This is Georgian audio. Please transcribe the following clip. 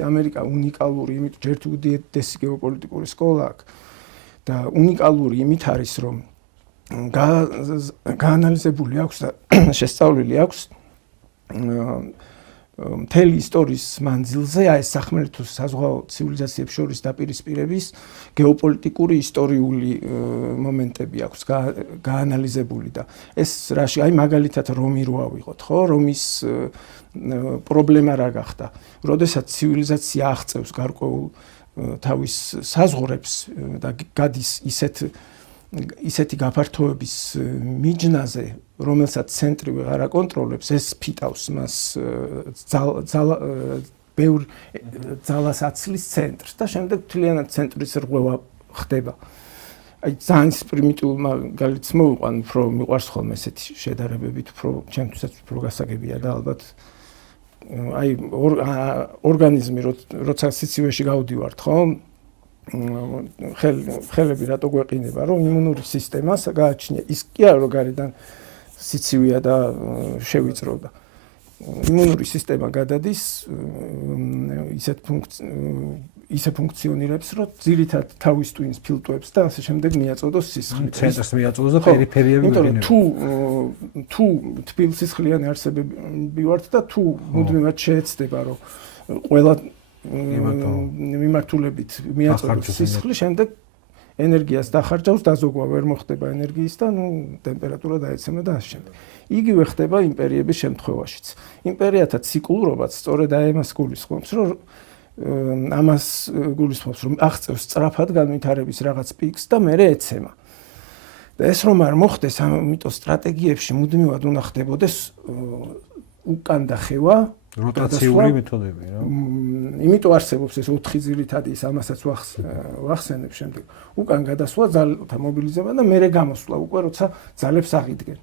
ამერიკა უნიკალური, იმიტომ ჯერ თუ უდიდესი გეოპოლიტიკური სკოლა აქვს და უნიკალური იმით არის, რომ გაანალიზებული აქვს და შესწავლილი აქვს მთელი ისტორიის მანძილზე ეს სახმელეთოს საზღვაო ცივილიზაციებს შორის დაპირისპირების გეოპოლიტიკური ისტორიული მომენტები აქვს გაანალიზებული და ეს რაში აი მაგალითად რომი რო ავიღოთ, ხო? რომის პრობლემა რა გახდა? როდესაც ცივილიზაცია აღწევს გარკვეულ თავის საზღვრებს და გადის ისეთი გაფართოების მიჯნაზე, რომელსაც ცენტრი ვეღარ აკონტროლებს, ეს ფიტავს მას ბევრ ძალას აცლის ცენტრს და შემდეგ მთლიანად ცენტრის რღვევა ხდება. აი ძალიან პრიმიტიულ მაგალითს მოვიყვან, უფრო მიყვარს ხოლმე ესეთი შედარებებით, უფრო ჩემთვისაც უფრო გასაგებია და ალბათ აი ორგანიზმი როცა სიცივეში გავდივართ, ხო? ხელები რატო გვეყინება, რომ იმუნური სისტემას გააჩნია. ის კი არა, რომ გარედან სიცივეა და შევიწროვდა. იმუნური სისტემა გადადის ისე ფუნქციონირებს, რომ ძირითად თავის ტვინს ფილტვებს და ასე შემდეგ მიაწოდოს სისხლი. ცენტრს მიაწოდოს და პერიფერიები იმიტომ თუ თბილ სისხლიანი არსებები ვართ და თუ მუდმივად შეეცდება, რომ ყველა მიმართულებით მიაწოდოს სისხლი, შემდეგ ენერგიას დახარჯავს, დაზოგვა ვერ მოხდება ენერგიის და ტემპერატურა დაეცემა და ასე შემდეგ. იგივე ხდება იმპერიების შემთხვევაშიც. იმპერიათა ციკლურობაც სწორედ ამას გულისხმობს, რომ აღწევს სწრაფად განვითარების რაღაც პიკს და მერე ეცემა. და ეს რომ არ მოხდეს, ამიტომ სტრატეგიებში მუდმივად უნდა ხდებოდეს უკან დახევა, როტაციული მეთოდები, რა. იმიტომ არსებობს ეს 4 ძირითადი, ამასაც ვახსენებ შემდეგ. უკან გადასვლა ძალთა მობილიზება და მერე გამოსვლა უკვე როცა ძალებს აღიდგენ.